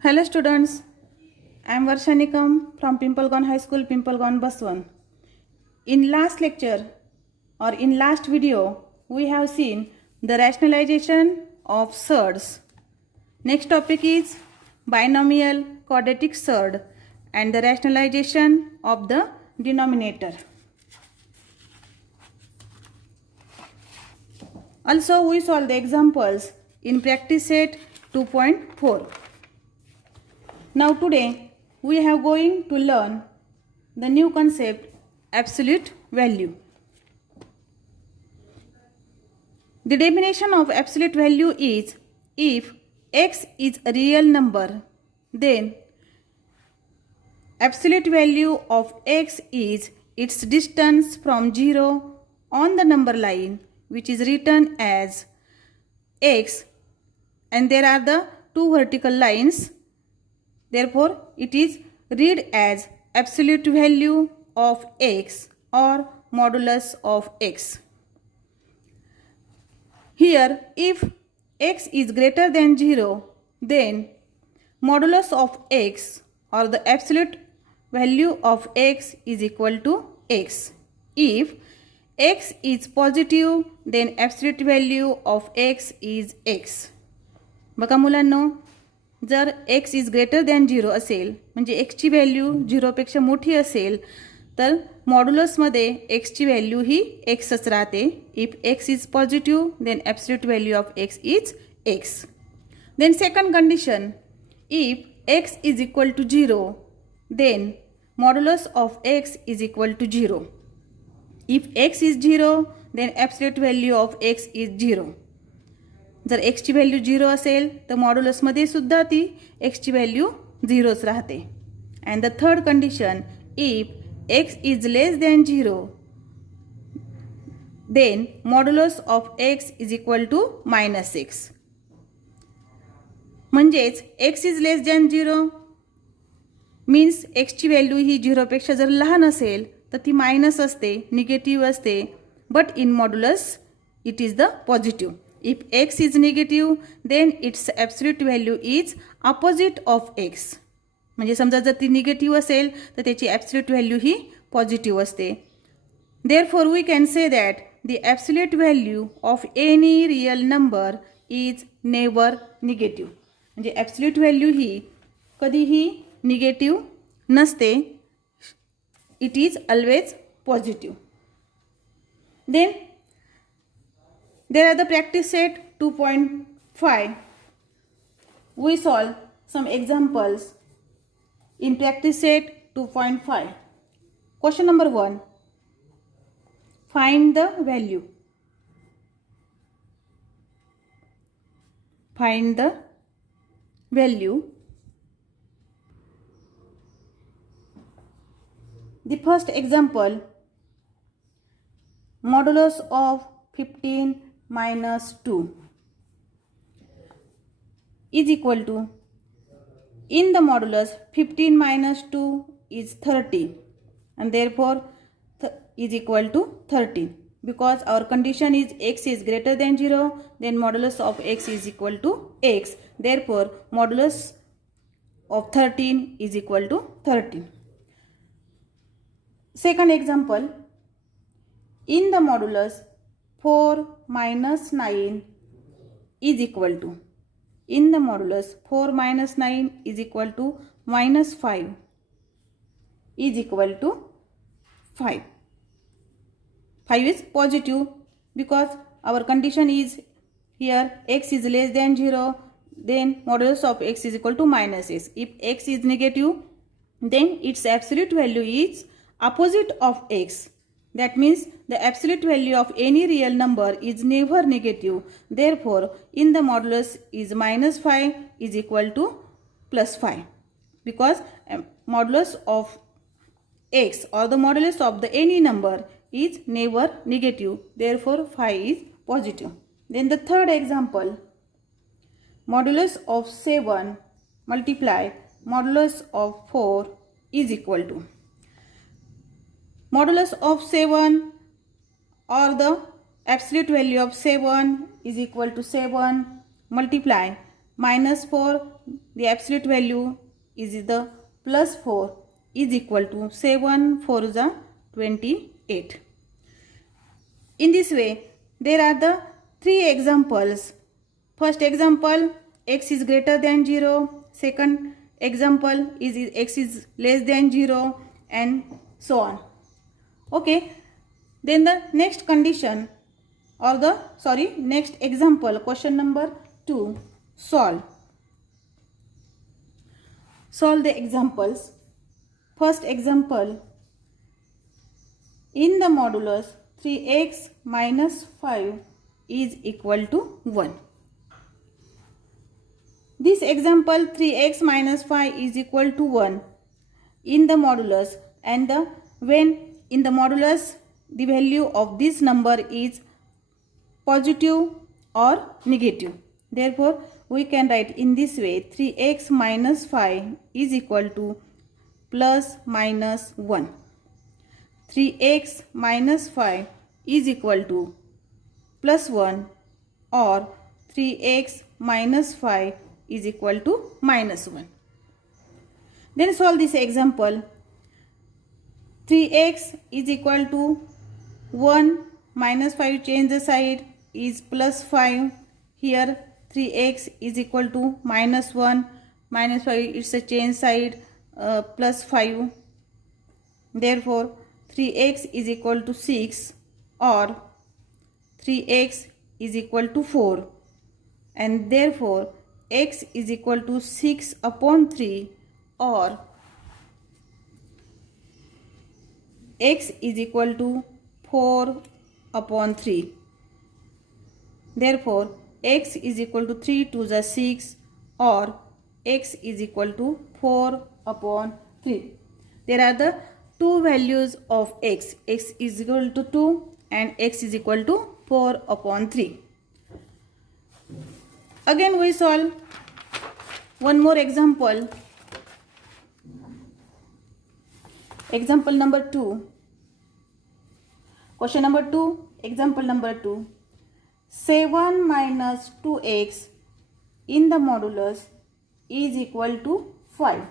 Hello students, I am Varsha Nikam from Pimpalgaon High School, Pimpalgaon, Baswan. In last lecture or in last video, we have seen the rationalization of surds. Next topic is binomial quadratic surd and the rationalization of the denominator. Also, we solve the examples in practice set 2.4. Now today we are going to learn the new concept absolute value. The definition of absolute value is if x is a real number, then absolute value of x is its distance from 0 on the number line, which is written as x, and there are the two vertical lines. Therefore, it is read as absolute value of x or modulus of x. Here, if x is greater than 0, then modulus of x or the absolute value of x is equal to x. If x is positive, then absolute value of x is x. बघा मुलांनो, जर x is greater than 0 असेल म्हणजे एक्सची value 0पेक्षा मोठी असेल तर मॉड्युलसमध्ये एक्सची value ही एक्सच राहते. If x is positive then absolute value of x is x. Then second condition, if x is equal to 0 then modulus of x is equal to 0. If x is 0 then absolute value of x is 0. जर एक्सची value 0 असेल तर मॉड्युलसमध्ये सुद्धा ती एक्सची value 0च राहते. And the third condition, if x is less than 0 then modulus of x is equal to -x. म्हणजेच X is less than 0 means एक्सची value ही 0पेक्षा जर लहान असेल तर ती मायनस असते, निगेटिव्ह असते. But in modulus it is the positive. If x is negative, then its absolute value is opposite of x. म्हणजे समजा जर ती निगेटिव्ह असेल तर त्याची ॲब्सोल्यूट व्हॅल्यू ही पॉझिटिव्ह असते. Therefore, we can say that the absolute value of any real number is never negative. म्हणजे absolute value ही कधीही निगेटिव्ह नसते. It is always positive. Then there are the practice set 2.5. We solve some examples in practice set 2.5. Question number 1. Find the value. Find the value. The first example, modulus of 15 minus 2 is equal to, in the modulus 15 minus 2 is 13 and therefore is equal to 13. Because our condition is x is greater than 0, then modulus of x is equal to x. Therefore, modulus of 13 is equal to 13. Second example, in the modulus 4 minus 9 is equal to, in the modulus 4 minus 9 is equal to -5 is equal to 5. 5 is positive because our condition is here x is less than 0, then modulus of x is equal to -s. If x is negative, then its absolute value is opposite of x. That means the absolute value of any real number is never negative. Therefore, in the modulus is -5 is equal to +5. Because modulus of x or the modulus of the any number is never negative. Therefore, 5 is positive. Then the third example, modulus of 7 multiply modulus of 4 is equal to, modulus of 7 or the absolute value of 7 is equal to 7 multiply -4 the absolute value is the plus 4 is equal to 7 4 is 28. In this way, there are the three examples. First example, x is greater than 0. Second example is x is less than 0, and so on. Okay. Then the next condition or next example, question number 2, solve. Solve the examples. First example, in the modulus 3x minus 5 is equal to 1. This example 3x minus 5 is equal to 1 in the modulus, and when in the modulus the value of this number is positive or negative. Therefore, we can write in this way, 3x minus 5 is equal to plus minus 1. 3x minus 5 is equal to plus 1, or 3x minus 5 is equal to minus 1. Then solve this example. 3x is equal to 1 minus 5, change the side, is plus 5. Here 3x is equal to minus 1, minus 5, it's a change side, plus 5. Therefore 3x is equal to 6, or 3x is equal to 4, and therefore x is equal to 6 upon 3, or x is equal to 4 upon 3. Therefore x is equal to 3 to the 6, or x is equal to 4 upon 3. There are the two values of x. X is equal to 2 and x is equal to 4 upon 3. Again we solve one more example. Example number 2. Question number 2. Example number 2. 7 minus 2x in the modulus is equal to 5.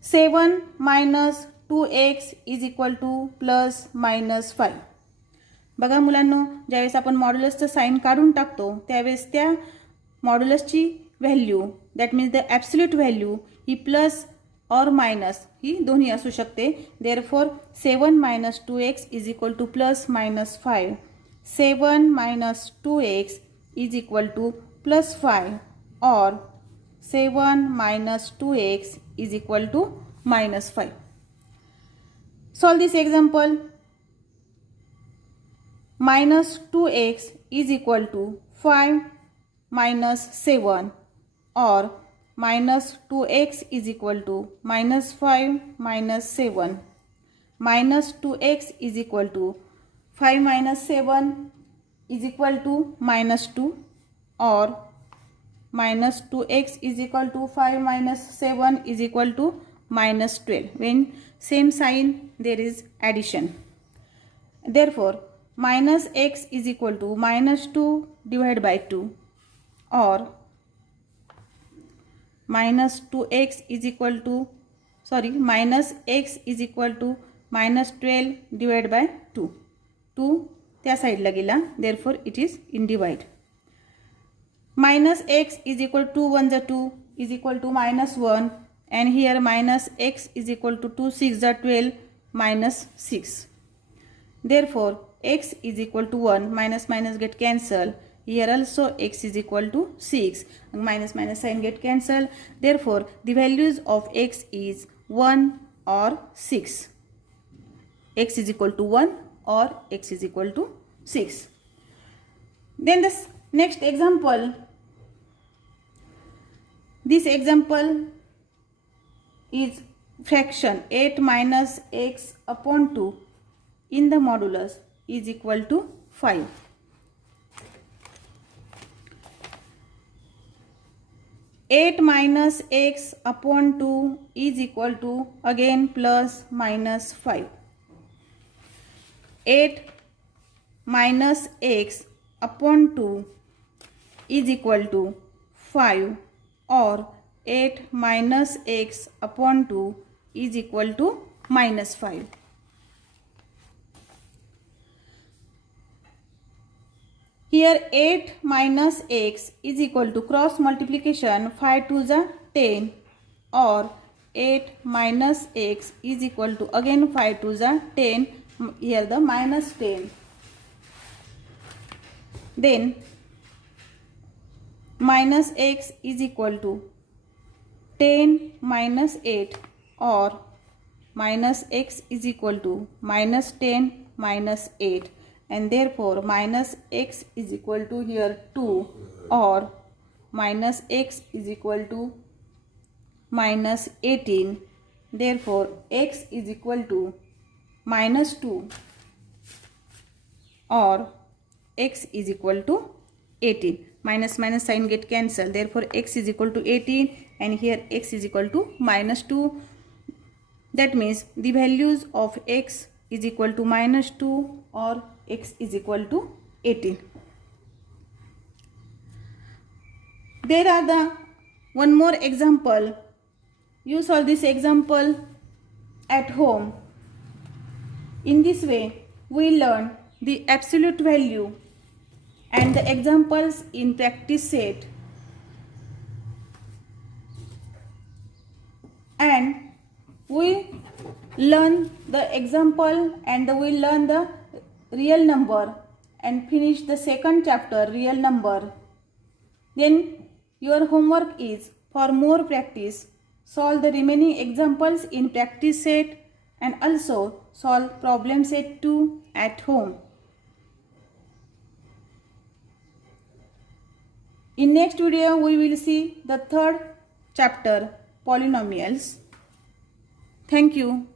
Seven minus 2x is equal to plus minus 5. बघा मुलांनो, ज्यावेळेस आपण मॉड्युलसचं sign काढून टाकतो त्यावेळेस त्या मॉड्युलसची value, that means the absolute value ही प्लस और मायनस ही दोन्ही असू शकते. Therefore 7 minus 2x is equal to plus minus 5. 7 minus 2x is equal to plus 5, or 7 minus 2x is equal to minus 5. Solve this example. Minus 2x is equal to 5 minus 7, or minus 2x is equal to minus 5 minus 7. Minus 2x is equal to 5 minus 7 is equal to minus 2, or minus 2x is equal to 5 minus 7 is equal to minus 12. When same sign there is addition. Therefore minus x is equal to minus 2 divided by 2, or minus 2x is equal to minus x is equal to minus 12 divided by 2. 2 त्या साइडला गेला, therefore it is in divide. Minus x is equal to 1 is 2 is equal to minus 1, and here minus x is equal to 2 6 is 12 minus 6. Therefore x is equal to 1, minus minus get cancelled. Here also x is equal to 6, minus minus sign get cancelled. Therefore the values of x is 1 or 6. X is equal to 1 or x is equal to 6. Then this next example. This example is fraction 8 minus x upon 2 in the modulus is equal to 5. Eight minus x upon 2 is equal to again plus minus 5. 8 minus x upon 2 is equal to 5, or 8 minus x upon 2 is equal to minus 5. Here 8 minus x is equal to cross multiplication 5 to the 10, or 8 minus x is equal to again 5 to the 10, here the minus 10. Then minus x is equal to 10 minus 8, or minus x is equal to minus 10 minus 8, and therefore minus x is equal to here 2, or minus x is equal to minus 18. Therefore x is equal to minus 2, or x is equal to 18. Minus minus sign get cancelled. Therefore x is equal to 18, and here x is equal to minus 2. That means the values of x is equal to minus 2 or x is equal to 18. There are the one more example. You solve this example at home. In this way, we learn the absolute value and the examples in practice set, and we learn the example and we learn the real number and finish the second chapter, real number. Then your homework is, for more practice, solve the remaining examples in practice set and also solve problem set 2 at home. In next video we will see the third chapter, polynomials. Thank you.